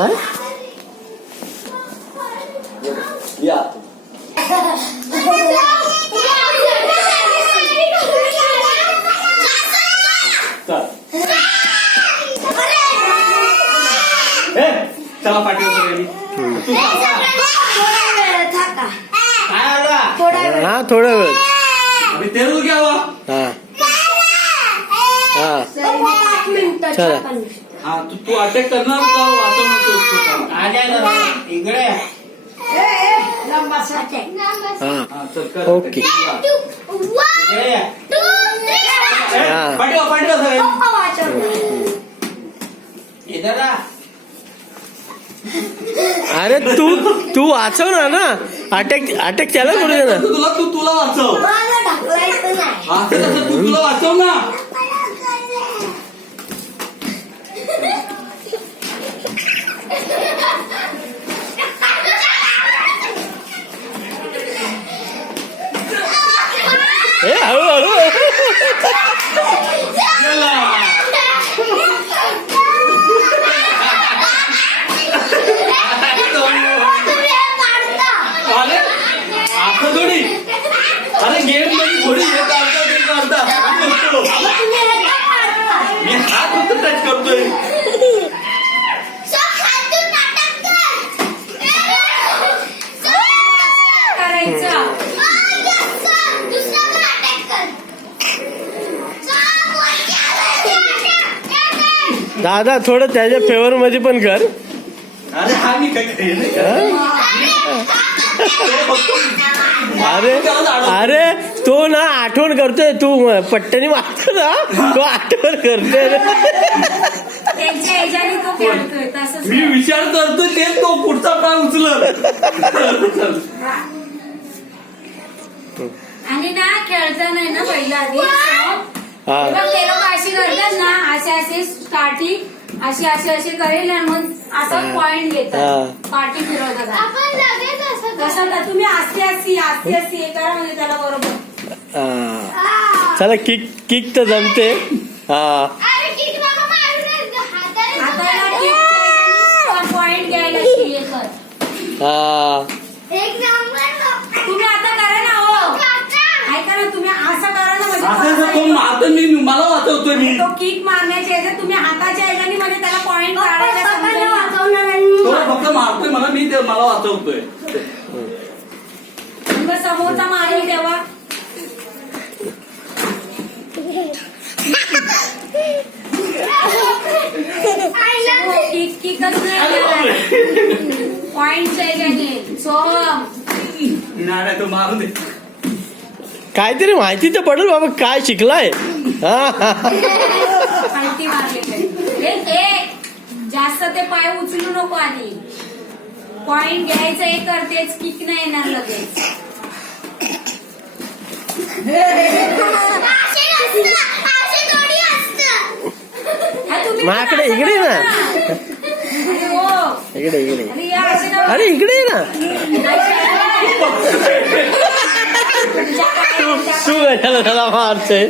काय या चला पाठीवर सगळ्यांनी काय आला हा थोडा वेळ आम्ही तेल घ्यावा हा हा चला हा तू अटॅक करणार का वाचवणार इकडे हा चल कर ओके पाठवा पाठवा सगळ्यांनी इधर आ अरे तू वाचव ना अटॅक अटॅक त्याला करू दे ना तुला वाचव तू तुला वाचव ना ए हळू थोडी अरे गेम मध्ये थोडी हे काढता ते काढता मी हात फक्त टच करतोय दादा थोडं त्याच्या फेवर मध्ये पण कर अरे हा मी काय अरे अरे तो ना आठवण करतोय तू पट्ट्याने मारतो ना तो आठवण करतोय मी विचार करतोय ते तो पुढचा पाय उचलत आणि ना खेळताना ना पहिला आधी ते लोक अशी करतात ना असे स्टार्टिंग अशी करेल मग असा पॉइंट घेतात पाठी फिरवतात तसं तुम्ही आस्ते हे करा म्हणजे त्याला बरोबर चला किक तर जमते हा पॉइंट घ्यायला हा तुम्ही आता करा ना हो ऐका ना तुम्ही असं करा ना आता मी मला वाचवतोय मी तो किक मारण्याच्या ह्याच्यात तुम्ही हाताच्या ह्याच्याने म्हणजे त्याला पॉइंट काढायला तो फक्त मारतोय मला मी मला वाचवतोय समोरचा मारेल तेव्हा किकच नाही पॉइंटच्या ह्याच्याने सोहम नाही तो मारू दे काहीतरी माहिती तर पडेल बाबा काय शिकलाय माहिती मारले जास्त ते पाय उचलू नको आधी पॉइंट घ्यायचं हे करतेच किक नाही येणार लगेच माझ्याकडे इकडे ना इकडे अरे इकडे ना तू कशाला त्याला मारतोय